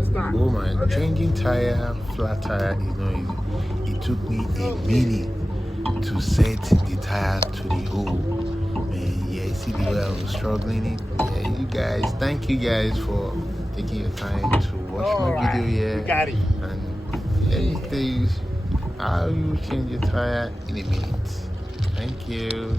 and start. Oh man, changing tire, flat tire is not easy. It took me a minute to set the tire to the hole. Man, yeah, you see the way I was struggling it? Yeah, you guys, thank you guys for taking your time to watch my video here. You got it. And let me tell you how you change your tire in a minute. Thank you.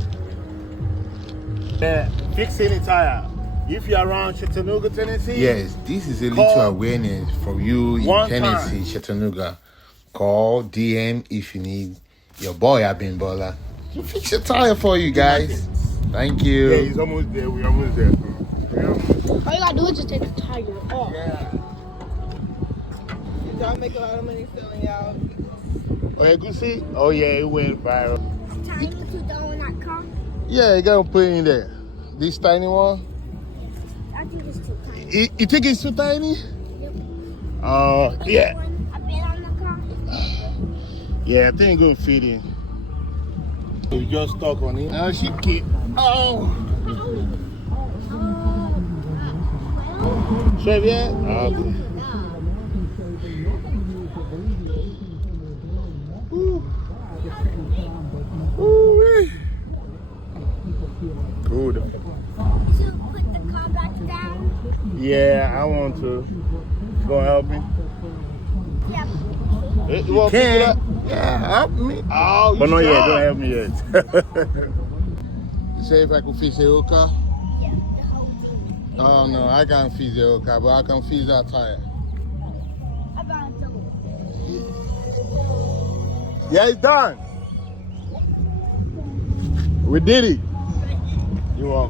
Fix any tire. If you're around Chattanooga, Tennessee. Yes, this is a little awareness for you in Tennessee, Chattanooga. Call, DM if you need your boy Abimbola to fix your tire for you guys. Thank you. Yeah, he's almost there. We're almost there. All you gotta do is just take the tire off. Yeah. Y'all make a lot of money selling y'all. Oh, yeah, good see? Oh, yeah, it went viral. Tiny to throw in that car? Yeah, you gotta put it in there. This tiny one? I think it's too tiny. You think it's too tiny? Yep. Yeah. I bet on the car. Yeah, I think it's gonna fit in. We just stuck on it. Now she keep. Oh! Straight yet? Okay. Ooh-wee. Good. To put the car back down? Yeah, I want to. You gonna help me? Yep. You want to pick it up? Yeah, help me. Oh, But not yet, don't help me yet. You say if I could fix the whole car? Yeah, the whole thing. Oh no, I can't fix the whole car, but I can fix that tire. About the Yeah, it's done. We did it. You welcome.